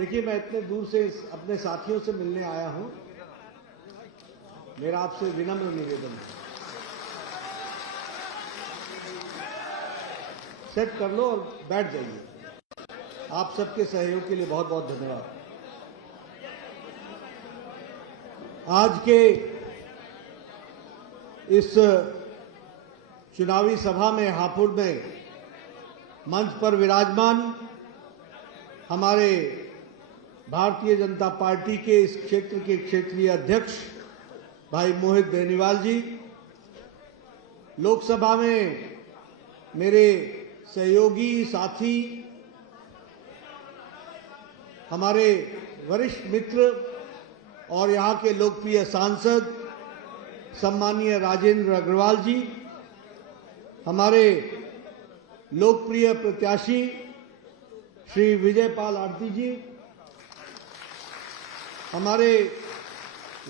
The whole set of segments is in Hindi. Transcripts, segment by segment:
देखिए, मैं इतने दूर से अपने साथियों से मिलने आया हूं। मेरा आपसे विनम्र निवेदन है, सेट कर लो और बैठ जाइए। आप सबके सहयोग के लिए बहुत बहुत धन्यवाद। आज के इस चुनावी सभा में हापुड़ में मंच पर विराजमान हमारे भारतीय जनता पार्टी के इस क्षेत्र के क्षेत्रीय अध्यक्ष भाई मोहित बेनीवाल जी, लोकसभा में मेरे सहयोगी साथी, हमारे वरिष्ठ मित्र और यहाँ के लोकप्रिय सांसद सम्मानीय राजेंद्र अग्रवाल जी, हमारे लोकप्रिय प्रत्याशी श्री विजयपाल आरती जी, हमारे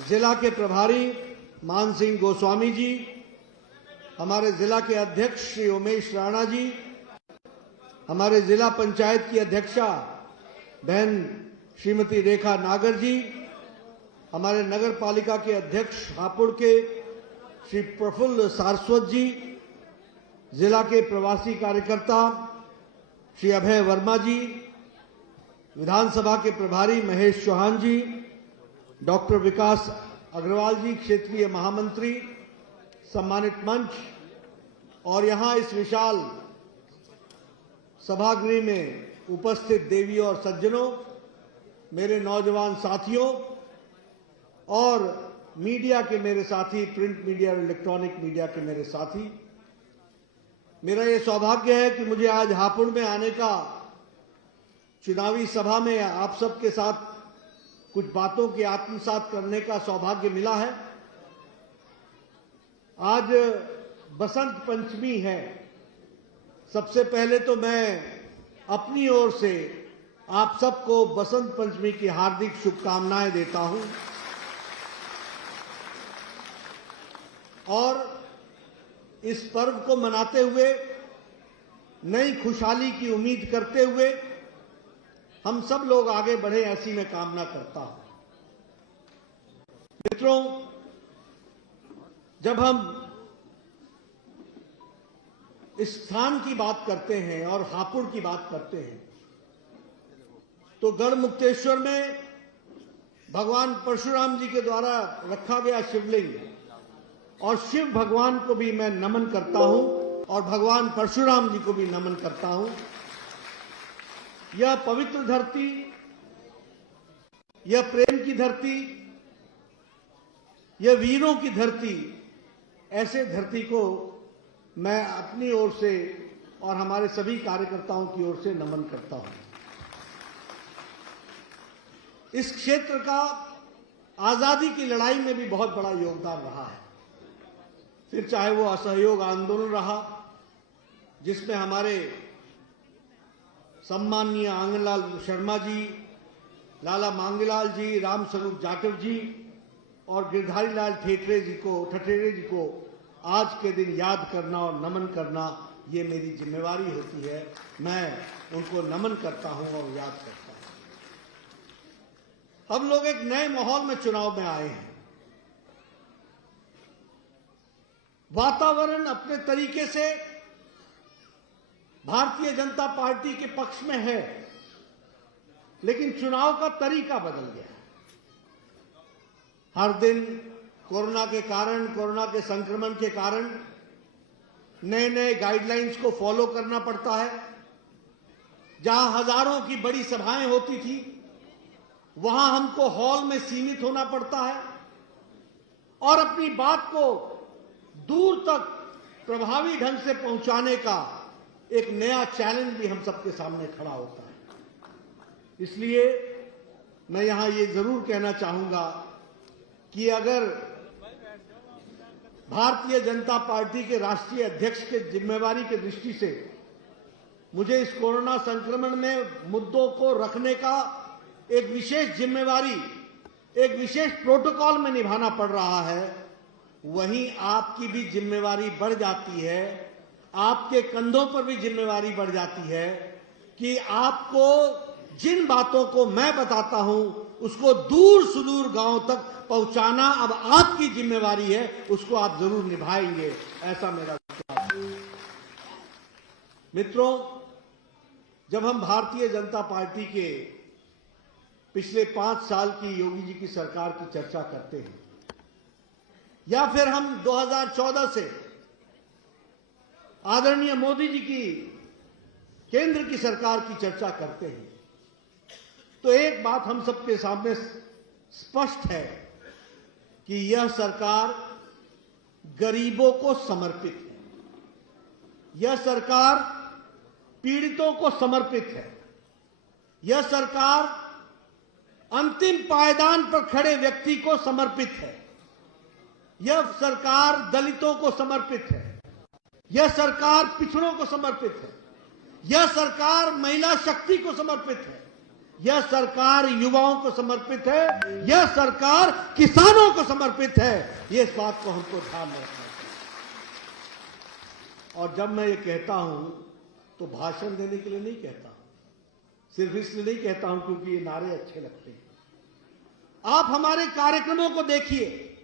जिला के प्रभारी मान सिंह गोस्वामी जी, हमारे जिला के अध्यक्ष श्री उमेश राणा जी, हमारे जिला पंचायत की अध्यक्षा बहन श्रीमती रेखा नागर जी, हमारे नगर पालिका के अध्यक्ष हापुड़ के श्री प्रफुल्ल सारस्वत जी, जिला के प्रवासी कार्यकर्ता श्री अभय वर्मा जी, विधानसभा के प्रभारी महेश चौहान जी, डॉक्टर विकास अग्रवाल जी, क्षेत्रीय महामंत्री, सम्मानित मंच और यहां इस विशाल सभागृह में उपस्थित देवियों और सज्जनों, मेरे नौजवान साथियों और मीडिया के मेरे साथी, प्रिंट मीडिया और इलेक्ट्रॉनिक मीडिया के मेरे साथी, मेरा ये सौभाग्य है कि मुझे आज हापुड़ में आने का, चुनावी सभा में आप सबके साथ कुछ बातों के आत्मसात करने का सौभाग्य मिला है। आज बसंत पंचमी है। सबसे पहले तो मैं अपनी ओर से आप सबको बसंत पंचमी की हार्दिक शुभकामनाएं देता हूं और इस पर्व को मनाते हुए, नई खुशहाली की उम्मीद करते हुए हम सब लोग आगे बढ़े, ऐसी मैं कामना करता हूं। मित्रों, जब हम इस स्थान की बात करते हैं और हापुड़ की बात करते हैं तो गढ़मुक्तेश्वर में भगवान परशुराम जी के द्वारा रखा गया शिवलिंग और शिव भगवान को भी मैं नमन करता हूं और भगवान परशुराम जी को भी नमन करता हूं। यह पवित्र धरती, यह प्रेम की धरती, यह वीरों की धरती, ऐसे धरती को मैं अपनी ओर से और हमारे सभी कार्यकर्ताओं की ओर से नमन करता हूं। इस क्षेत्र का आजादी की लड़ाई में भी बहुत बड़ा योगदान रहा है। फिर चाहे वो असहयोग आंदोलन रहा, जिसमें हमारे सम्माननीय आंगनलाल शर्मा जी, लाला मांगीलाल जी, राम स्वरूप जाटव जी और गिरधारी लाल ठठेरे जी को आज के दिन याद करना और नमन करना, ये मेरी जिम्मेवारी होती है। मैं उनको नमन करता हूं और याद करता हूं। हम लोग एक नए माहौल में चुनाव में आए हैं। वातावरण अपने तरीके से भारतीय जनता पार्टी के पक्ष में है, लेकिन चुनाव का तरीका बदल गया है। हर दिन कोरोना के संक्रमण के कारण नए नए गाइडलाइंस को फॉलो करना पड़ता है। जहां हजारों की बड़ी सभाएं होती थी, वहां हमको हॉल में सीमित होना पड़ता है और अपनी बात को दूर तक प्रभावी ढंग से पहुंचाने का एक नया चैलेंज भी हम सबके सामने खड़ा होता है। इसलिए मैं यहां ये जरूर कहना चाहूंगा कि अगर भारतीय जनता पार्टी के राष्ट्रीय अध्यक्ष के जिम्मेवारी की दृष्टि से मुझे इस कोरोना संक्रमण में मुद्दों को रखने का एक विशेष जिम्मेवारी, एक विशेष प्रोटोकॉल में निभाना पड़ रहा है, वहीं आपकी भी जिम्मेवारी बढ़ जाती है, आपके कंधों पर भी जिम्मेवारी बढ़ जाती है कि आपको जिन बातों को मैं बताता हूं उसको दूर सुदूर गांव तक पहुंचाना अब आपकी जिम्मेवारी है, उसको आप जरूर निभाएंगे, ऐसा मेरा विश्वास है। मित्रों, जब हम भारतीय जनता पार्टी के पिछले 5 साल की योगी जी की सरकार की चर्चा करते हैं, या फिर हम 2014 से आदरणीय मोदी जी की केंद्र की सरकार की चर्चा करते हैं, तो एक बात हम सबके सामने स्पष्ट है कि यह सरकार गरीबों को समर्पित है, यह सरकार पीड़ितों को समर्पित है, यह सरकार अंतिम पायदान पर खड़े व्यक्ति को समर्पित है, यह सरकार दलितों को समर्पित है, यह सरकार पिछड़ों को समर्पित है, यह सरकार महिला शक्ति को समर्पित है, यह सरकार युवाओं को समर्पित है, यह सरकार किसानों को समर्पित है। ये इस बात को हमको ध्यान में रखना चाहिए। और जब मैं ये कहता हूं तो भाषण देने के लिए नहीं कहता हूं, सिर्फ इसलिए नहीं कहता हूं क्योंकि ये नारे अच्छे लगते हैं। आप हमारे कार्यक्रमों को देखिए,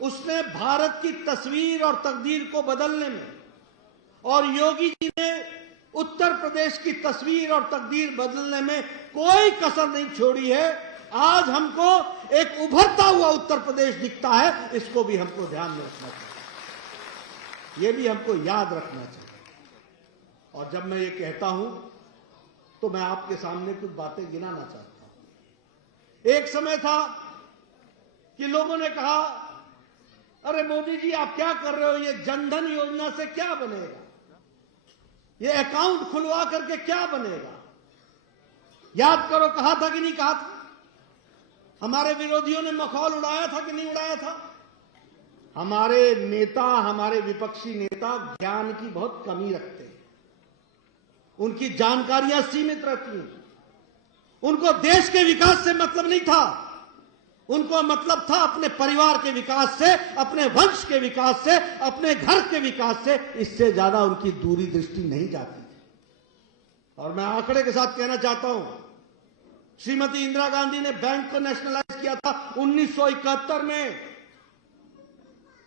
उसने भारत की तस्वीर और तकदीर को बदलने में, और योगी जी ने उत्तर प्रदेश की तस्वीर और तकदीर बदलने में कोई कसर नहीं छोड़ी है। आज हमको एक उभरता हुआ उत्तर प्रदेश दिखता है, इसको भी हमको ध्यान में रखना चाहिए, ये भी हमको याद रखना चाहिए। और जब मैं ये कहता हूं तो मैं आपके सामने कुछ बातें गिनाना चाहता हूं। एक समय था कि लोगों ने कहा, अरे मोदी जी आप क्या कर रहे हो, ये जनधन योजना से क्या बनेगा, ये अकाउंट खुलवा करके क्या बनेगा। याद करो, कहा था कि नहीं कहा था? हमारे विरोधियों ने मखौल उड़ाया था कि नहीं उड़ाया था? हमारे नेता, हमारे विपक्षी नेता ज्ञान की बहुत कमी रखते हैं, उनकी जानकारियां सीमित रहती हैं, उनको देश के विकास से मतलब नहीं था, उनको मतलब था अपने परिवार के विकास से, अपने वंश के विकास से, अपने घर के विकास से, इससे ज्यादा उनकी दूरी दृष्टि नहीं जाती थी। और मैं आंकड़े के साथ कहना चाहता हूं, श्रीमती इंदिरा गांधी ने बैंक को नेशनलाइज किया था 1971 में,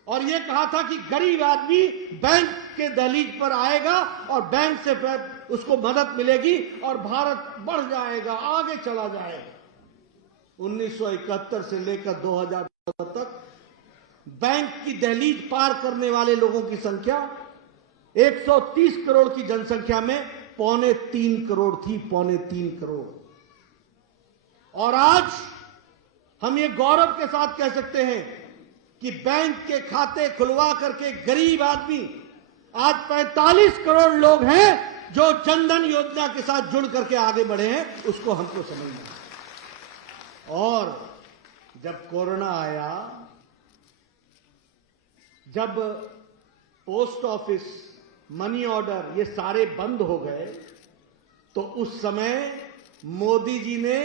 और यह कहा था कि गरीब आदमी बैंक के दहलीज पर आएगा और बैंक से उसको मदद मिलेगी और भारत बढ़ जाएगा, आगे चला जाएगा। 1971 से लेकर 2014 तक बैंक की दहलीज पार करने वाले लोगों की संख्या 130 करोड़ की जनसंख्या में 2.25 करोड़ थी, 2.25 करोड़। और आज हम ये गौरव के साथ कह सकते हैं कि बैंक के खाते खुलवा करके गरीब आदमी, आज 45 करोड़ लोग हैं जो जनधन योजना के साथ जुड़ करके आगे बढ़े हैं, उसको हमको समझना है। और जब कोरोना आया, जब पोस्ट ऑफिस, मनी ऑर्डर ये सारे बंद हो गए, तो उस समय मोदी जी ने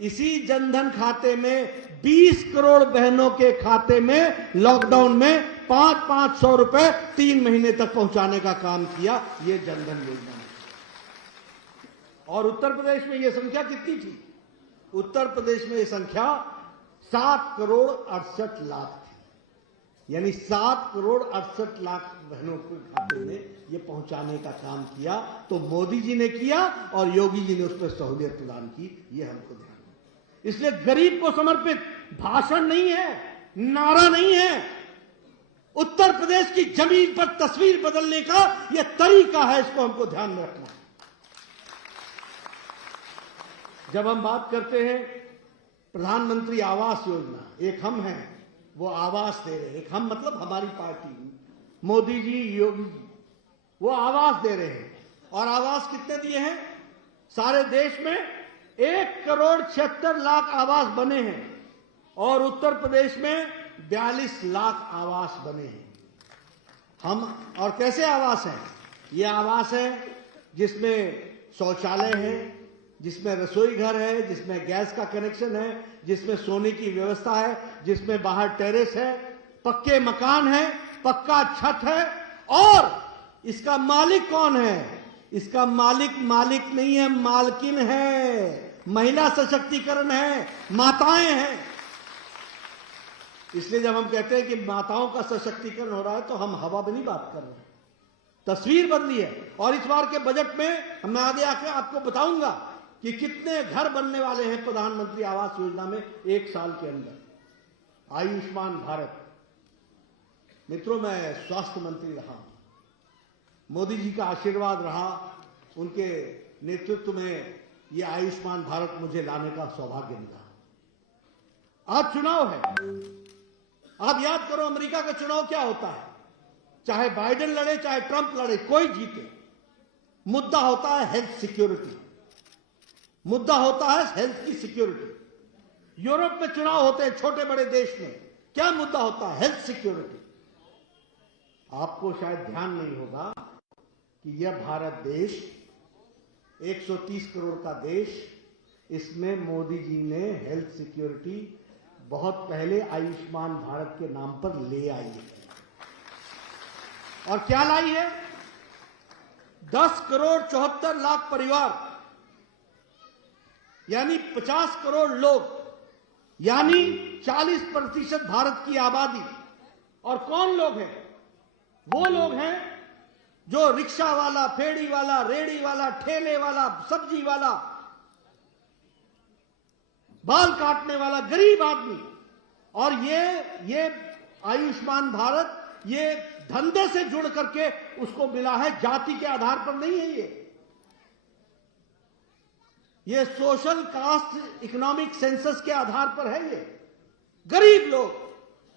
इसी जनधन खाते में 20 करोड़ बहनों के खाते में लॉकडाउन में 500 रुपए 3 महीने तक पहुंचाने का काम किया, ये जनधन योजना। और उत्तर प्रदेश में यह संख्या कितनी थी? उत्तर प्रदेश में यह संख्या 7 करोड़ 68 लाख थी, यानी 7 करोड़ 68 लाख बहनों के खाते में ये पहुंचाने का काम किया। तो मोदी जी ने किया और योगी जी ने उस पर सहूलियत प्रदान की, ये हमको ध्यान है। इसलिए गरीब को समर्पित भाषण नहीं है, नारा नहीं है, उत्तर प्रदेश की जमीन पर तस्वीर बदलने का यह तरीका है, इसको हमको ध्यान में रखना है। जब हम बात करते हैं प्रधानमंत्री आवास योजना, एक हम हैं वो आवास दे रहे हैं, एक हम मतलब हमारी पार्टी, मोदी जी, योगी जी, वो आवास दे रहे हैं। और आवास कितने दिए हैं? सारे देश में 1 करोड़ 76 लाख आवास बने हैं और उत्तर प्रदेश में 42 लाख आवास बने हैं। हम और कैसे आवास हैं? ये आवास है जिसमें शौचालय है, जिसमें रसोई घर है, जिसमें गैस का कनेक्शन है, जिसमें सोने की व्यवस्था है, जिसमें बाहर टेरेस है, पक्के मकान है, पक्का छत है। और इसका मालिक कौन है? इसका मालिक मालिक नहीं है, मालकिन है, महिला सशक्तिकरण है, माताएं हैं। इसलिए जब हम कहते हैं कि माताओं का सशक्तिकरण हो रहा है तो हम हवा में नहीं बात कर रहे हैं, तस्वीर बदली है। और इस बार के बजट में मैं आगे आके आपको बताऊंगा कि कितने घर बनने वाले हैं प्रधानमंत्री आवास योजना में 1 साल के अंदर। आयुष्मान भारत, मित्रों मैं स्वास्थ्य मंत्री रहा, मोदी जी का आशीर्वाद रहा, उनके नेतृत्व में ये आयुष्मान भारत मुझे लाने का सौभाग्य मिला। आज चुनाव है, आप याद करो अमेरिका का चुनाव क्या होता है, चाहे बाइडेन लड़े चाहे ट्रंप लड़े, कोई जीते, मुद्दा होता है हेल्थ सिक्योरिटी, मुद्दा होता है हेल्थ की सिक्योरिटी। यूरोप में चुनाव होते हैं छोटे बड़े देश में, क्या मुद्दा होता है, हेल्थ सिक्योरिटी। आपको शायद ध्यान नहीं होगा कि यह भारत देश 130 करोड़ का देश, इसमें मोदी जी ने हेल्थ सिक्योरिटी बहुत पहले आयुष्मान भारत के नाम पर ले आई है। और क्या लाई है, 10 करोड़ 74 लाख परिवार, यानी 50 करोड़ लोग, यानी 40% भारत की आबादी। और कौन लोग हैं, वो लोग हैं जो रिक्शा वाला, फेड़ी वाला, रेड़ी वाला, ठेले वाला, सब्जी वाला, बाल काटने वाला, गरीब आदमी। और ये आयुष्मान भारत ये धंधे से जुड़ करके उसको मिला है, जाति के आधार पर नहीं है। ये सोशल कास्ट इकोनॉमिक सेंसस के आधार पर है। ये गरीब लोग,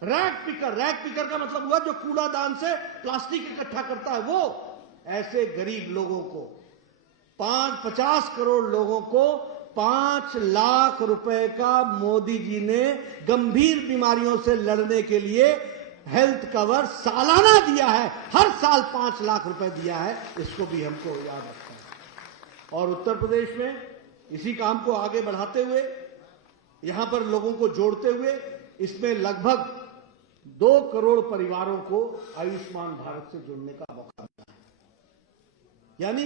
रैक पिकर का मतलब हुआ जो कूड़ादान से प्लास्टिक इकट्ठा करता है, वो ऐसे गरीब लोगों को 50 करोड़ लोगों को 5 लाख रुपए का मोदी जी ने गंभीर बीमारियों से लड़ने के लिए हेल्थ कवर सालाना दिया है। हर साल 5 लाख रुपए दिया है, इसको भी हमको याद रखना है। और उत्तर प्रदेश में इसी काम को आगे बढ़ाते हुए, यहां पर लोगों को जोड़ते हुए, इसमें लगभग 2 करोड़ परिवारों को आयुष्मान भारत से जुड़ने का मौका मिला है। यानी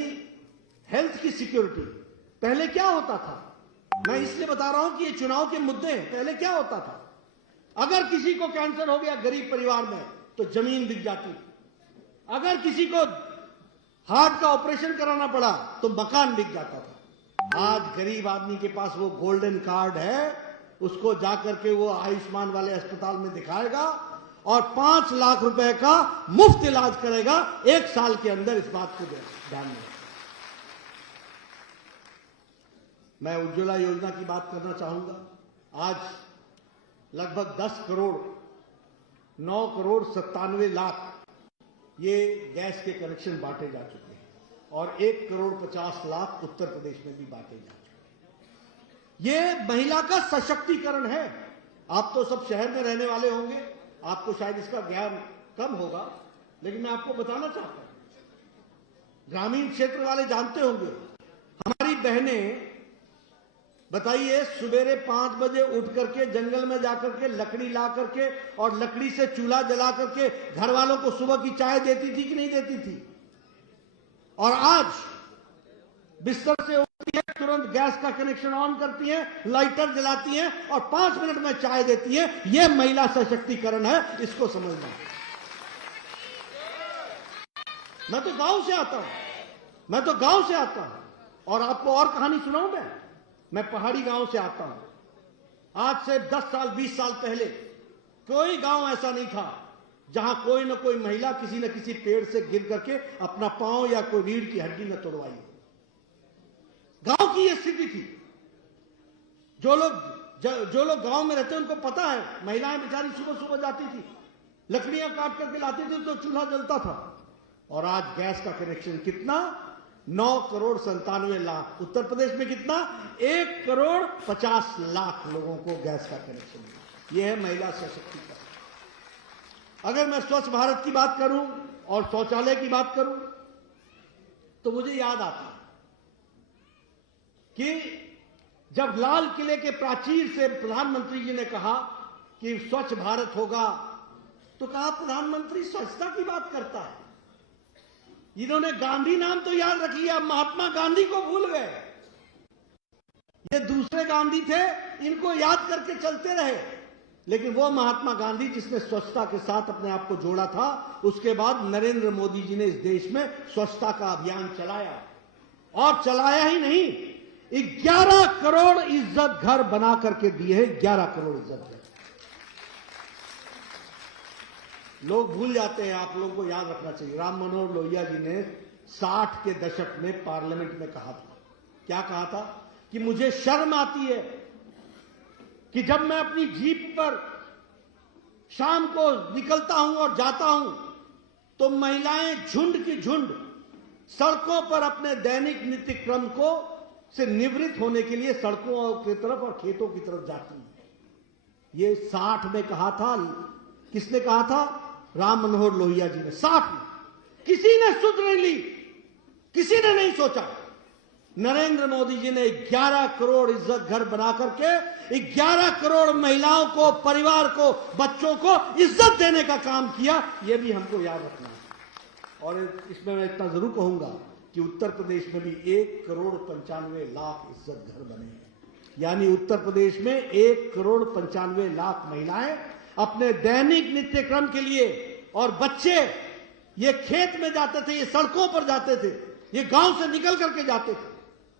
हेल्थ की सिक्योरिटी। पहले क्या होता था, मैं इसलिए बता रहा हूं कि ये चुनाव के मुद्दे हैं। पहले क्या होता था, अगर किसी को कैंसर हो गया गरीब परिवार में तो जमीन बिक जाती, अगर किसी को हार्ट का ऑपरेशन कराना पड़ा तो मकान बिक जाता था। आज गरीब आदमी के पास वो गोल्डन कार्ड है, उसको जाकर के वो आयुष्मान वाले अस्पताल में दिखाएगा और 5 लाख रुपए का मुफ्त इलाज करेगा 1 साल के अंदर। इस बात को ध्यान में, मैं उज्ज्वला योजना की बात करना चाहूंगा। आज लगभग 10 करोड़ 9 करोड़ 97 लाख ये गैस के कनेक्शन बांटे जा चुके हैं और 1 करोड़ 50 लाख उत्तर प्रदेश में भी बांटे जा चुके हैं। ये महिला का सशक्तिकरण है। आप तो सब शहर में रहने वाले होंगे, आपको शायद इसका ज्ञान कम होगा, लेकिन मैं आपको बताना चाहता हूं, ग्रामीण क्षेत्र वाले जानते होंगे। हमारी बहनें बताइए, सवेरे 5 बजे उठ करके जंगल में जाकर के लकड़ी ला करके और लकड़ी से चूल्हा जला करके घर वालों को सुबह की चाय देती थी कि नहीं देती थी। और आज बिस्तर से उठती है, तुरंत गैस का कनेक्शन ऑन करती हैं, लाइटर जलाती हैं और 5 मिनट में चाय देती हैं। यह महिला सशक्तिकरण है, इसको समझना। मैं तो गांव से आता हूं, और आपको और कहानी सुनाऊं। मैं पहाड़ी गांव से आता हूं। आज से 10 साल 20 साल पहले कोई गांव ऐसा नहीं था जहां कोई न कोई महिला किसी न किसी पेड़ से गिर करके अपना पांव या कोई रीढ़ की हड्डी न तोड़वाई। गांव की यह स्थिति थी। जो लोग गांव में रहते हैं उनको पता है, महिलाएं बेचारी सुबह सुबह जाती थी, लकड़ियां काट करके लाती थी तो चूल्हा जलता था। और आज गैस का कनेक्शन कितना, 9 करोड़ 97 लाख। उत्तर प्रदेश में कितना, 1 करोड़ 50 लाख लोगों को गैस का कनेक्शन मिला। यह है महिला सशक्तिकरण। अगर मैं स्वच्छ भारत की बात करूं और शौचालय की बात करूं तो मुझे याद आता है कि जब लाल किले के प्राचीर से प्रधानमंत्री जी ने कहा कि स्वच्छ भारत होगा, तो कहा प्रधानमंत्री स्वच्छता की बात करता है। इन्होंने गांधी नाम तो याद रख लिया, महात्मा गांधी को भूल गए। ये दूसरे गांधी थे, इनको याद करके चलते रहे, लेकिन वो महात्मा गांधी जिसने स्वच्छता के साथ अपने आप को जोड़ा था, उसके बाद नरेंद्र मोदी जी ने इस देश में स्वच्छता का अभियान चलाया। और चलाया ही नहीं, 11 करोड़ इज्जत घर बना करके दिए हैं। 11 करोड़ इज्जत घर। लोग भूल जाते हैं, आप लोगों को याद रखना चाहिए। राम मनोहर लोहिया जी ने 60 के दशक में पार्लियामेंट में कहा था, क्या कहा था, कि मुझे शर्म आती है कि जब मैं अपनी जीप पर शाम को निकलता हूं और जाता हूं तो महिलाएं झुंड की झुंड सड़कों पर अपने दैनिक नित्य क्रम को से निवृत्त होने के लिए सड़कों की तरफ और खेतों की तरफ जाती हैं। ये 60 में कहा था। किसने कहा था? राम मनोहर लोहिया जी ने 60 में। किसी ने सुध नहीं ली, किसी ने नहीं सोचा। नरेंद्र मोदी जी ने 11 करोड़ इज्जत घर बना करके 11 करोड़ महिलाओं को, परिवार को, बच्चों को इज्जत देने का काम किया। यह भी हमको याद रखना है। और इसमें मैं इतना जरूर कहूंगा कि उत्तर प्रदेश में भी 1 करोड़ 95 लाख इज्जत घर बने हैं। यानी उत्तर प्रदेश में 1 करोड़ 95 लाख महिलाएं अपने दैनिक नित्य क्रम के लिए, और बच्चे ये खेत में जाते थे, ये सड़कों पर जाते थे, ये गांव से निकल करके जाते थे,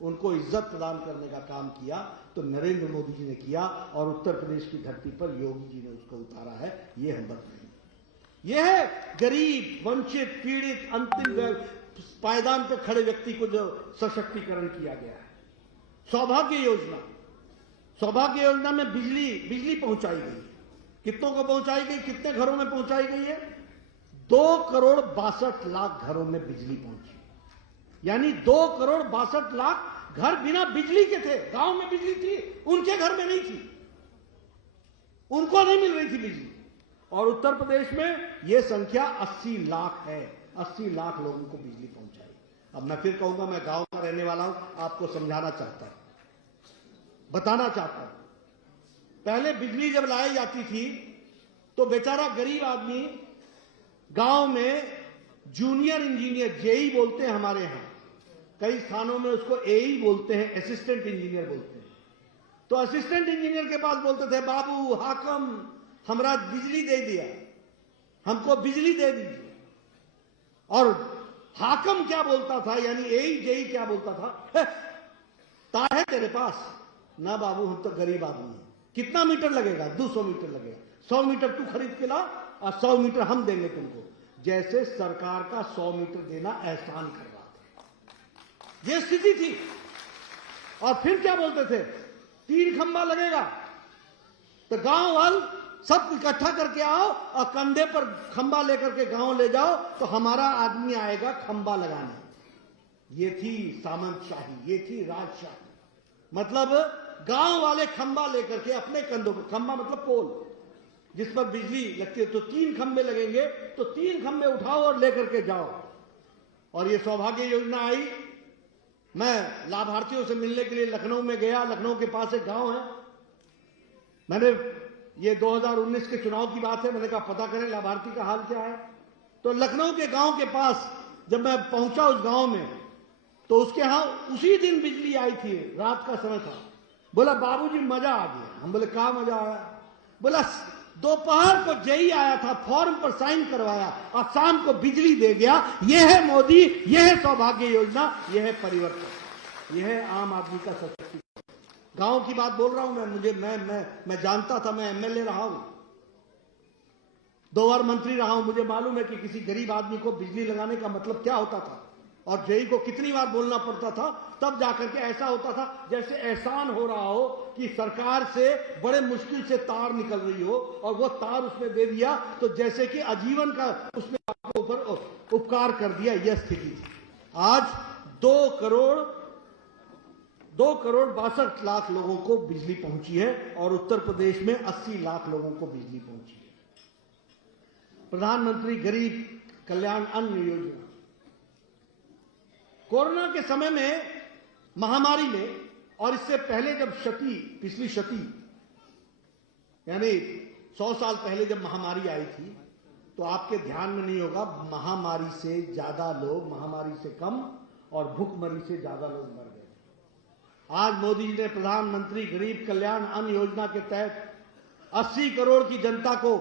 उनको इज्जत प्रदान करने का काम किया तो नरेंद्र मोदी जी ने किया। और उत्तर प्रदेश की धरती पर योगी जी ने उसको उतारा है। ये हम बताएंगे। यह है गरीब, वंचित, पीड़ित, अंतिम पायदान पर खड़े व्यक्ति को जो सशक्तिकरण किया गया है। सौभाग्य योजना, सौभाग्य योजना में बिजली पहुंचाई गई। कितनों को पहुंचाई गई? कितने घरों में पहुंचाई गई है? 2 करोड़ 62 लाख घरों में बिजली पहुंची। यानी 2 करोड़ 62 लाख घर बिना बिजली के थे। गांव में बिजली थी, उनके घर में नहीं थी, उनको नहीं मिल रही थी बिजली। और उत्तर प्रदेश में यह संख्या 80 लाख है। 80 लाख लोगों को बिजली पहुंचाई। अब मैं फिर कहूंगा, मैं गांव का रहने वाला हूं, आपको समझाना चाहता हूं, बताना चाहता हूं। पहले बिजली जब लाई जाती थी तो बेचारा गरीब आदमी गांव में जूनियर इंजीनियर, जेई बोलते हैं हमारे यहां, कई स्थानों में उसको एई बोलते हैं, असिस्टेंट इंजीनियर बोलते हैं। तो असिस्टेंट इंजीनियर के पास बोलते थे, बाबू हाकम हमरा बिजली दे दिया, हमको बिजली दे दीजिए। और हाकम क्या बोलता था, यानी एई जेई क्या बोलता था, तार है तेरे पास? ना बाबू, हम तो गरीब आदमी हैं। कितना मीटर लगेगा? 200 मीटर लगेगा। 100 मीटर तू खरीद के ला और 100 मीटर हम देंगे तुमको। जैसे सरकार का 100 मीटर देना एहसान कर रहा था। यह स्थिति थी। और फिर क्या बोलते थे, 3 खंबा लगेगा तो गांव वाल सब इकट्ठा करके आओ और कंधे पर खंबा लेकर के गांव ले जाओ तो हमारा आदमी आएगा खंबा लगाने। ये थी सामंतशाही, ये थी राजशाही। मतलब गांव वाले खंबा लेकर के अपने कंधों पर, खंबा मतलब पोल जिस पर बिजली लगती है, तो 3 खंबे लगेंगे, तो 3 खंबे उठाओ और लेकर के जाओ। और ये सौभाग्य योजना आई। मैं लाभार्थियों से मिलने के लिए लखनऊ में गया। लखनऊ के पास एक गांव है। मैंने, ये 2019 के चुनाव की बात है, मैंने कहा पता करें लाभार्थी का हाल क्या है। तो लखनऊ के गांव के पास जब मैं पहुंचा उस गांव में, तो उसके यहां उसी दिन बिजली आई थी, रात का समय था। बोला बाबूजी मजा आ गया। हम बोले क्या मजा आया? बोला दोपहर को जेई आया था, फॉर्म पर साइन करवाया और शाम को बिजली दे गया। यह है मोदी, यह है सौभाग्य योजना, यह है परिवर्तन, यह है आम आदमी का सशक्तिकरण। गांव की बात बोल रहा हूं मैं जानता था। मैं एमएलए रहा हूं, 2 बार मंत्री रहा हूं। मुझे मालूम है कि किसी गरीब आदमी को बिजली लगाने का मतलब क्या होता था और जेई को कितनी बार बोलना पड़ता था, तब जाकर के ऐसा होता था जैसे एहसान हो रहा हो कि सरकार से बड़े मुश्किल से तार निकल रही हो और वो तार उसने दे दिया, तो जैसे कि आजीवन का उसने आपके ऊपर उपकार कर दिया। यह स्थिति थी। आज 2 करोड़ 62 लाख लोगों को बिजली पहुंची है और उत्तर प्रदेश में 80 लाख लोगों को बिजली पहुंची है। प्रधानमंत्री गरीब कल्याण अन्न योजना, कोरोना के समय में, महामारी में, और इससे पहले जब पिछली क्षति यानी 100 साल पहले जब महामारी आई थी, तो आपके ध्यान में नहीं होगा, महामारी से ज्यादा लोग, महामारी से कम और भूखमरी से ज्यादा लोग मर गए। आज मोदी जी ने प्रधानमंत्री गरीब कल्याण अन्न योजना के तहत 80 करोड़ की जनता को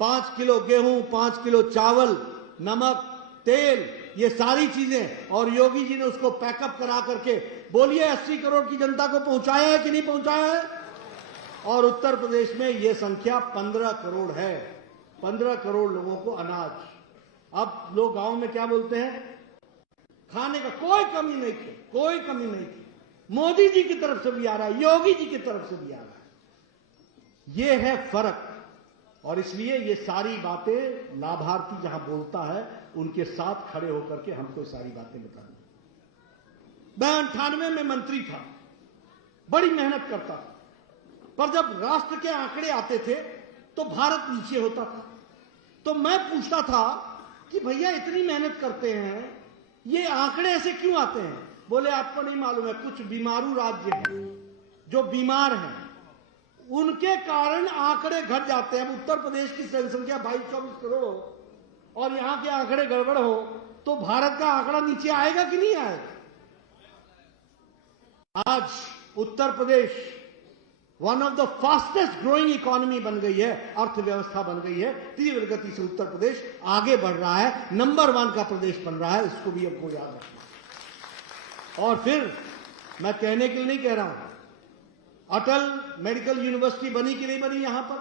5 किलो गेहूं, 5 किलो चावल, नमक, तेल, ये सारी चीजें, और योगी जी ने उसको पैकअप करा करके, बोलिए 80 करोड़ की जनता को पहुंचाया है कि नहीं पहुंचाया है? और उत्तर प्रदेश में ये संख्या 15 करोड़ है। 15 करोड़ लोगों को अनाज। अब लोग गांव में क्या बोलते हैं? खाने का कोई कमी नहीं थी, कोई कमी नहीं थी। मोदी जी की तरफ से भी आ रहा है, योगी जी की तरफ से भी आ रहा है। ये है फर्क। और इसलिए ये सारी बातें लाभार्थी जहां बोलता है उनके साथ खड़े होकर के हमको सारी बातें बतानी। मैं 98 में मंत्री था, बड़ी मेहनत करता था, पर जब राष्ट्र के आंकड़े आते थे तो भारत नीचे होता था। तो मैं पूछता था कि भैया इतनी मेहनत करते हैं, ये आंकड़े ऐसे क्यों आते हैं? बोले आपको नहीं मालूम है, कुछ बीमारू राज्य हैं जो बीमार हैं, उनके कारण आंकड़े घट जाते हैं। अब उत्तर प्रदेश की जनसंख्या 22-24 करोड़ हो और यहां के आंकड़े गड़बड़ हो तो भारत का आंकड़ा नीचे आएगा कि नहीं आएगा? आज Uttar Pradesh one of the fastest growing economy बन गई है, अर्थव्यवस्था बन गई है। तीव्र गति से उत्तर प्रदेश आगे बढ़ रहा है, नंबर 1 का प्रदेश बन रहा है। इसको भी हमको याद रखना। और फिर मैं कहने के लिए नहीं कह रहा हूं, अटल मेडिकल यूनिवर्सिटी बनी कि नहीं बनी? यहां पर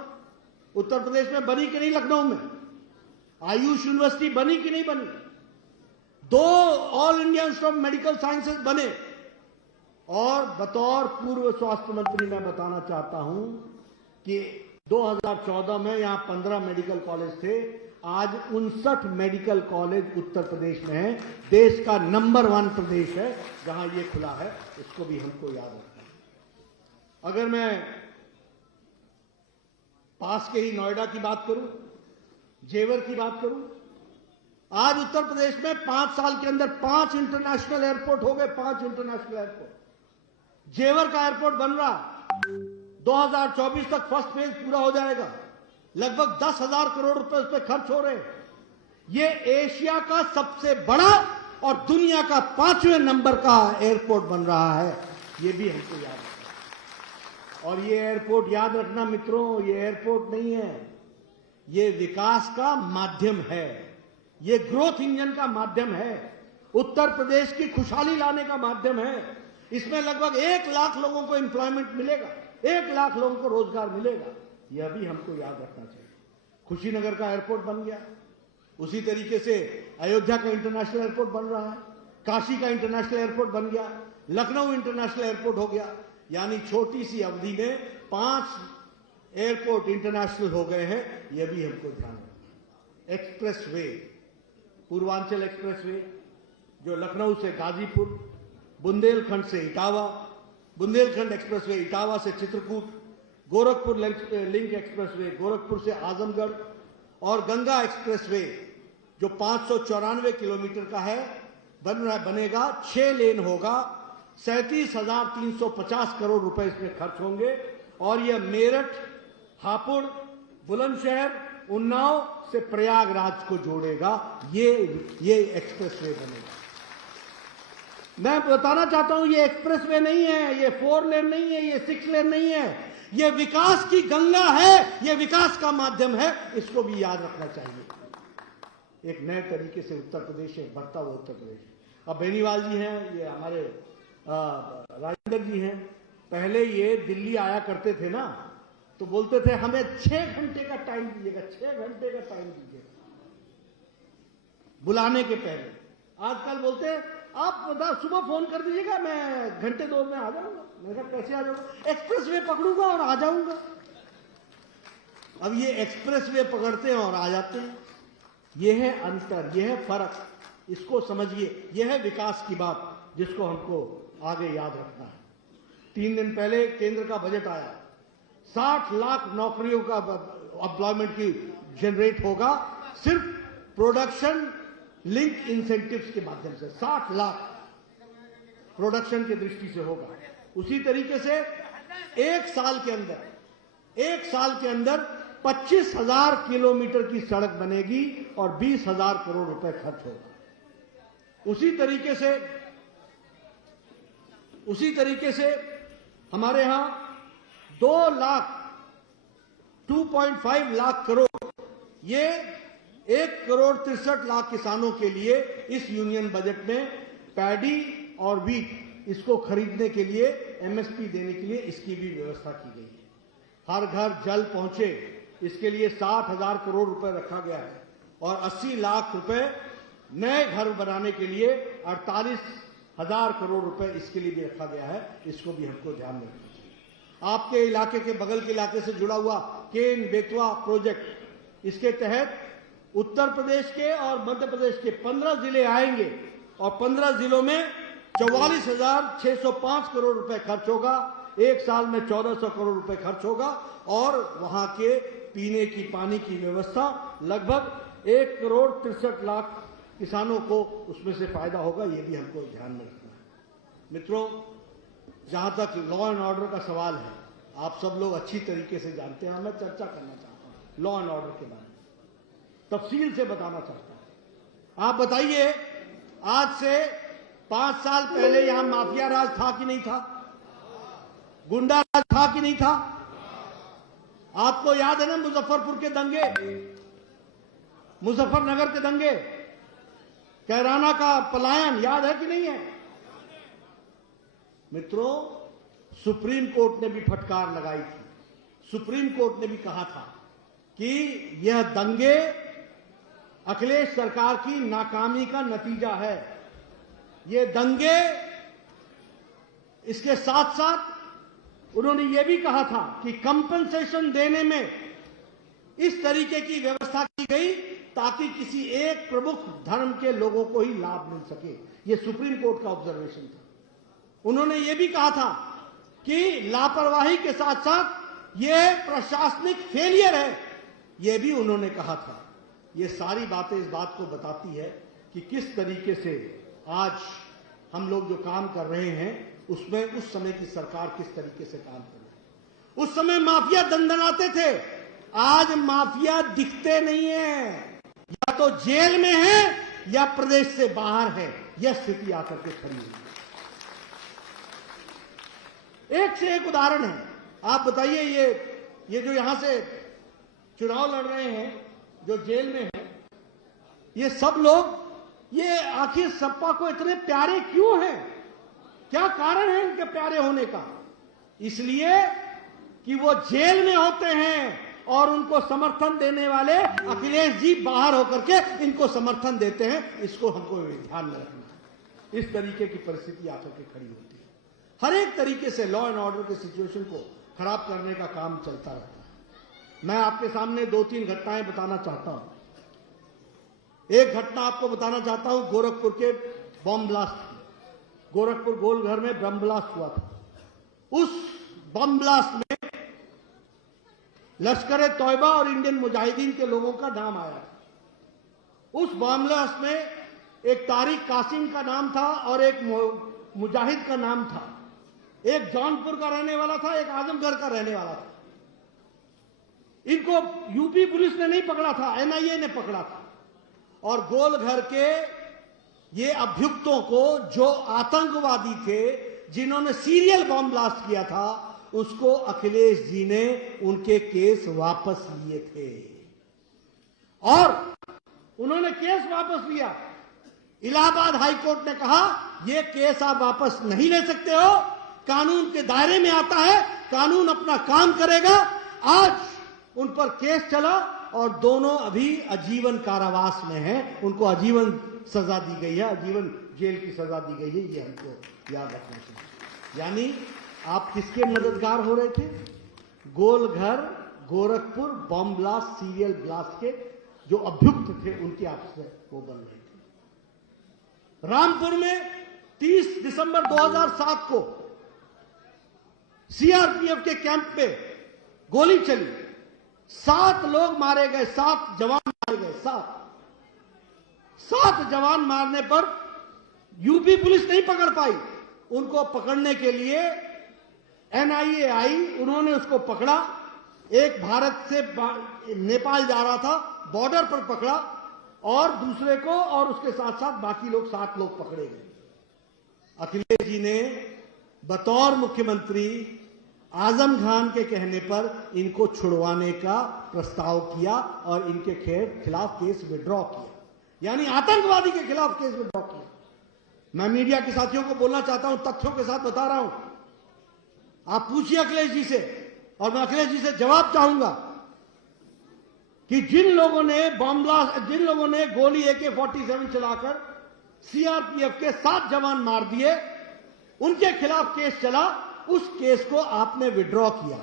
उत्तर प्रदेश में बनी कि नहीं? लखनऊ में आयुष यूनिवर्सिटी बनी कि नहीं बनी? 2 all India institute of medical sciences बने। और बतौर पूर्व स्वास्थ्य मंत्री मैं बताना चाहता हूं कि 2014 में यहां 15 मेडिकल कॉलेज थे, आज 59 मेडिकल कॉलेज उत्तर प्रदेश में है। देश का नंबर 1 प्रदेश है जहां ये खुला है। इसको भी हमको याद रखना है। अगर मैं पास के ही नोएडा की बात करूं, जेवर की बात करूं, आज उत्तर प्रदेश में 5 साल के अंदर 5 इंटरनेशनल एयरपोर्ट हो गए। 5 इंटरनेशनल एयरपोर्ट। जेवर का एयरपोर्ट बन रहा, 2024 तक फर्स्ट फेज पूरा हो जाएगा। लगभग 10,000 करोड़ रुपए उस पर खर्च हो रहे हैं। ये एशिया का सबसे बड़ा और दुनिया का 5वें नंबर का एयरपोर्ट बन रहा है। ये भी हमको याद रखना। और ये एयरपोर्ट याद रखना मित्रों, ये एयरपोर्ट नहीं है, ये विकास का माध्यम है, ये ग्रोथ इंजन का माध्यम है, उत्तर प्रदेश की खुशहाली लाने का माध्यम है। इसमें लगभग 1 लाख लोगों को एम्प्लॉयमेंट मिलेगा, 1 लाख लोगों को रोजगार मिलेगा। यह भी हमको याद रखना चाहिए। खुशीनगर का एयरपोर्ट बन गया, उसी तरीके से अयोध्या का इंटरनेशनल एयरपोर्ट बन रहा है, काशी का इंटरनेशनल एयरपोर्ट बन गया, लखनऊ इंटरनेशनल एयरपोर्ट हो गया। यानी छोटी सी अवधि में 5 एयरपोर्ट इंटरनेशनल हो गए हैं। यह भी हमको ध्यान रखना। Express way, Purvanchal express way जो लखनऊ से गाजीपुर, बुंदेलखंड से इटावा, बुंदेलखंड एक्सप्रेसवे इटावा से चित्रकूट, गोरखपुर लिंक एक्सप्रेसवे गोरखपुर से आजमगढ़, और गंगा एक्सप्रेसवे जो 594 किलोमीटर का है बनेगा। 6 लेन होगा, 37,350 करोड़ रुपए इसमें खर्च होंगे। और यह मेरठ, हापुड़, बुलंदशहर, उन्नाव से प्रयागराज को जोड़ेगा। ये एक्सप्रेसवे बनेगा। मैं बताना चाहता हूं, ये एक्सप्रेसवे नहीं है, ये 4 लेन नहीं है, ये 6 लेन नहीं है, ये विकास की गंगा है, ये विकास का माध्यम है। इसको भी याद रखना चाहिए। एक नए तरीके से उत्तर प्रदेश है, बढ़ता हुआ उत्तर प्रदेश। अब बेनीवाल जी हैं, ये हमारे राजेंद्र जी हैं। पहले ये दिल्ली आया करते थे ना, तो बोलते थे हमें 6 घंटे का टाइम दीजिएगा, 6 घंटे का टाइम दीजिएगा बुलाने के पहले। आजकल बोलते हैं आप सुबह फोन कर दीजिएगा, मैं घंटे 2 में आ जाऊंगा। मैं कहा कैसे आ जाऊंगा? एक्सप्रेसवे पकड़ूंगा और आ जाऊंगा। अब ये एक्सप्रेसवे पकड़ते हैं और आ जाते हैं। यह है अंतर, यह है फर्क। इसको समझिए। यह है विकास की बात जिसको हमको आगे याद रखना है। 3 दिन पहले केंद्र का बजट आया, 60 लाख नौकरियों का एम्प्लॉयमेंट की जनरेट होगा सिर्फ प्रोडक्शन लिंक इंसेंटिव्स के माध्यम से। 60 लाख प्रोडक्शन की दृष्टि से होगा। उसी तरीके से 1 साल के अंदर 25,000 किलोमीटर की सड़क बनेगी और 20,000 करोड़ रुपए खर्च होगा। उसी तरीके से हमारे यहां 2.5 लाख करोड़, ये 1,63,00,000 किसानों के लिए इस यूनियन बजट में पैडी और वीट इसको खरीदने के लिए, एमएसपी देने के लिए इसकी भी व्यवस्था की गई है। हर घर जल पहुंचे, इसके लिए 60,000 करोड़ रुपए रखा गया है और 80 लाख रुपए नए घर बनाने के लिए 48,000 करोड़ रुपए इसके लिए भी रखा गया है। इसको भी हमको ध्यान में रखना चाहिए। आपके इलाके के बगल के इलाके से जुड़ा हुआ केन बेतवा प्रोजेक्ट, इसके तहत उत्तर प्रदेश के और मध्य प्रदेश के 15 जिले आएंगे और 15 जिलों में 44,605 करोड़ रुपए खर्च होगा। एक साल में 1,400 करोड़ रुपए खर्च होगा और वहां के पीने की पानी की व्यवस्था लगभग 1,63,00,000 किसानों को उसमें से फायदा होगा। ये भी हमको ध्यान में रखना है। मित्रों, जहां तक लॉ एंड ऑर्डर का सवाल है, आप सब लोग अच्छी तरीके से जानते हैं। मैं चर्चा करना चाहता हूं लॉ एंड ऑर्डर के बारे में, तफसील से बताना चाहता हूं। आप बताइए, आज से 5 साल पहले यहां माफिया राज था कि नहीं था? गुंडा राज था कि नहीं था? आपको याद है ना मुजफ्फरपुर के दंगे, मुजफ्फरनगर के दंगे, कैराना का पलायन, याद है कि नहीं है? मित्रों, सुप्रीम कोर्ट ने भी फटकार लगाई थी। सुप्रीम कोर्ट ने भी कहा था कि यह दंगे अखिलेश सरकार की नाकामी का नतीजा है। ये दंगे, इसके साथ साथ उन्होंने ये भी कहा था कि कंपनसेशन देने में इस तरीके की व्यवस्था की गई ताकि किसी एक प्रमुख धर्म के लोगों को ही लाभ मिल सके। ये सुप्रीम कोर्ट का ऑब्जर्वेशन था। उन्होंने ये भी कहा था कि लापरवाही के साथ साथ ये प्रशासनिक फेलियर है, ये भी उन्होंने कहा था। ये सारी बातें इस बात को बताती है कि किस तरीके से आज हम लोग जो काम कर रहे हैं उसमें उस समय की सरकार किस तरीके से काम कर रही है। उस समय माफिया दंदनाते थे, आज माफिया दिखते नहीं है, या तो जेल में है या प्रदेश से बाहर है। यह स्थिति आकर के खड़ी हुई। एक से एक उदाहरण है। आप बताइए, ये जो यहां से चुनाव लड़ रहे हैं, जो जेल में हैं, ये सब लोग, ये आखिर सपा को इतने प्यारे क्यों हैं? क्या कारण है इनके प्यारे होने का? इसलिए कि वो जेल में होते हैं और उनको समर्थन देने वाले अखिलेश जी बाहर होकर के इनको समर्थन देते हैं। इसको हमको ध्यान में रखना है। इस तरीके की परिस्थिति आकर के खड़ी होती है। हर एक तरीके से लॉ एंड ऑर्डर की सिचुएशन को खराब करने का काम चलता रहता है। मैं आपके सामने 2-3 घटनाएं बताना चाहता हूं। एक घटना आपको बताना चाहता हूं, गोरखपुर के बम ब्लास्ट। गोरखपुर गोलघर में बम ब्लास्ट हुआ था। उस बम ब्लास्ट में लश्कर ए तौयबा और इंडियन मुजाहिदीन के लोगों का नाम आया था। उस बम ब्लास्ट में एक तारिक कासिम का नाम था और एक मुजाहिद का नाम था। एक जौनपुर का रहने वाला था, एक आजमगढ़ का रहने वाला था। इनको यूपी पुलिस ने नहीं पकड़ा था, एनआईए ने पकड़ा था। और गोलघर के ये अभियुक्तों को, जो आतंकवादी थे, जिन्होंने सीरियल बम ब्लास्ट किया था, उसको अखिलेश जी ने उनके केस वापस लिए थे। और उन्होंने केस वापस लिया। इलाहाबाद हाईकोर्ट ने कहा यह केस आप वापस नहीं ले सकते हो, कानून के दायरे में आता है, कानून अपना काम करेगा। आज उन पर केस चला और दोनों अभी आजीवन कारावास में हैं। उनको आजीवन सजा दी गई है, आजीवन जेल की सजा दी गई है। ये हमको याद रखना चाहिए। यानी आप किसके मददगार हो रहे थे? Golghar, Gorakhpur bomb blast, serial blast के जो अभियुक्त थे, उनके आपस में वो बन रहे थे। रामपुर में 30 दिसंबर 2007 को सीआरपीएफ के कैंप पे गोली चली, 7 लोग मारे गए, 7 जवान मारे गए। 7 जवान मारने पर यूपी पुलिस नहीं पकड़ पाई। उनको पकड़ने के लिए एनआईए आई, उन्होंने उसको पकड़ा, एक भारत से नेपाल जा रहा था, बॉर्डर पर पकड़ा और दूसरे को और उसके साथ साथ बाकी लोग 7 लोग पकड़े गए। अखिलेश जी ने बतौर मुख्यमंत्री आजम खान के कहने पर इनको छुड़वाने का प्रस्ताव किया और इनके खिलाफ केस विड्रॉ किया, यानी आतंकवादी के खिलाफ केस विड्रॉ किया। मैं मीडिया के साथियों को बोलना चाहता हूं, तथ्यों के साथ बता रहा हूं। आप पूछिए अखिलेश जी से, और मैं अखिलेश जी से जवाब चाहूंगा कि जिन लोगों ने गोली AK-47 चलाकर सीआरपीएफ के 7 जवान मार दिए, उनके खिलाफ केस चला, उस केस को आपने विड्रॉ किया।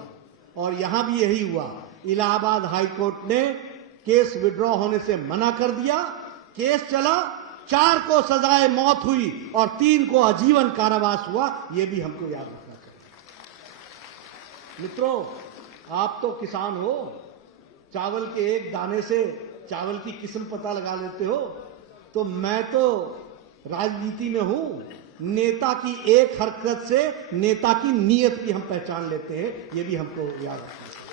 और यहां भी यही हुआ। इलाहाबाद हाईकोर्ट ने केस विड्रॉ होने से मना कर दिया। केस चला, 4 को सजाए मौत हुई और 3 को आजीवन कारावास हुआ। यह भी हमको याद रखना चाहिए। मित्रों, आप तो किसान हो, चावल के एक दाने से चावल की किस्म पता लगा लेते हो, तो मैं तो राजनीति में हूं। नेता की एक हरकत से नेता की नीयत की हम पहचान लेते हैं। यह भी हमको याद रखना चाहिए।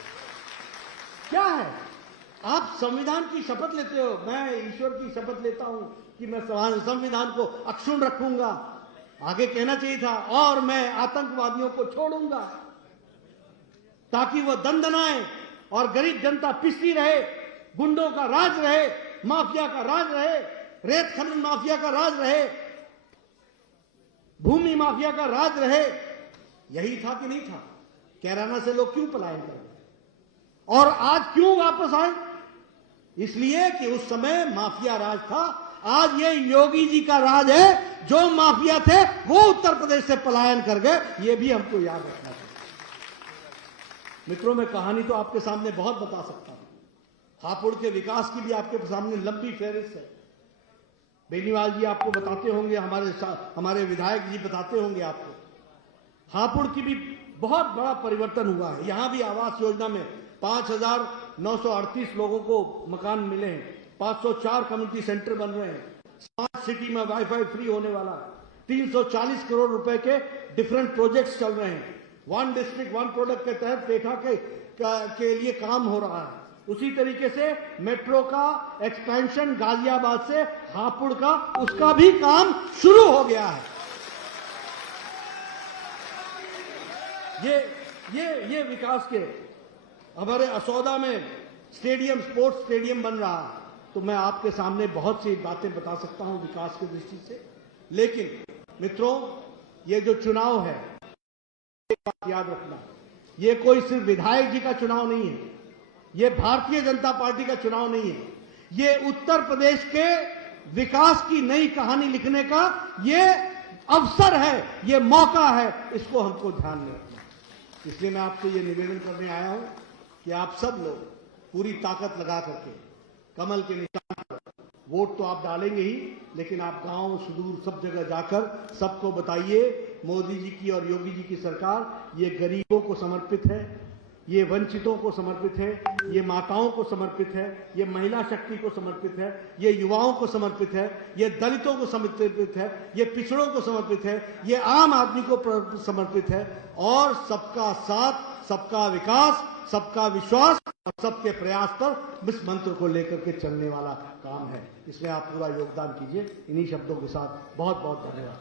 क्या है, आप संविधान की शपथ लेते हो, मैं ईश्वर की शपथ लेता हूं कि मैं संविधान को अक्षुण्ण रखूंगा। आगे कहना चाहिए था, और मैं आतंकवादियों को छोड़ूंगा ताकि वो दंदनाए और गरीब जनता पिसती रहे, गुंडों का राज रहे, माफिया का राज रहे, रेत खनन माफिया का राज रहे, भूमि माफिया का राज रहे। यही था कि नहीं था? कैराना से लोग क्यों पलायन कर गए और आज क्यों वापस आए? इसलिए कि उस समय माफिया राज था। आज ये योगी जी का राज है। जो माफिया थे वो उत्तर प्रदेश से पलायन कर गए। ये भी हमको याद रखना चाहिए। मित्रों, मैं कहानी तो आपके सामने बहुत बता सकता हूं। हापुड़ के विकास की भी आपके सामने लंबी फहरिस्त है। बेनीवाल जी आपको बताते होंगे, हमारे विधायक जी बताते होंगे आपको। हापुड़ की भी बहुत बड़ा परिवर्तन हुआ है। यहां भी आवास योजना में 5,938 लोगों को मकान मिले हैं। 504 कम्युनिटी सेंटर बन रहे हैं। स्मार्ट सिटी में वाईफाई फ्री होने वाला है। 340 करोड़ रुपए के डिफरेंट प्रोजेक्ट्स चल रहे हैं। 1 डिस्ट्रिक्ट 1 प्रोडक्ट के तहत पेठा के लिए काम हो रहा है। उसी तरीके से मेट्रो का एक्सपेंशन गाजियाबाद से हापुड़ का, उसका भी काम शुरू हो गया है। ये विकास के हमारे असौदा में स्टेडियम, स्पोर्ट्स स्टेडियम बन रहा है। तो मैं आपके सामने बहुत सी बातें बता सकता हूं विकास की दृष्टि से। लेकिन मित्रों, ये जो चुनाव है, एक बात याद रखना, ये कोई सिर्फ विधायक जी का चुनाव नहीं है, ये भारतीय जनता पार्टी का चुनाव नहीं है। ये उत्तर प्रदेश के विकास की नई कहानी लिखने का ये अवसर है, ये मौका है। इसको हमको ध्यान में रखना। इसलिए मैं आपसे ये निवेदन करने आया हूं कि आप सब लोग पूरी ताकत लगा करके कमल के निशान पर वोट तो आप डालेंगे ही, लेकिन आप गांव सुदूर सब जगह जाकर सबको बताइए, मोदी जी की और योगी जी की सरकार ये गरीबों को समर्पित है, ये वंचितों को समर्पित है, ये माताओं को समर्पित है, ये महिला शक्ति को समर्पित है, ये युवाओं को समर्पित है, ये दलितों को समर्पित है, ये पिछड़ों को समर्पित है, ये आम आदमी को समर्पित है। और सबका साथ, सबका विकास, सबका विश्वास और सबके प्रयास पर इस मंत्र को लेकर के चलने वाला काम है। इसमें आप पूरा योगदान कीजिए। इन्हीं शब्दों के साथ बहुत बहुत धन्यवाद।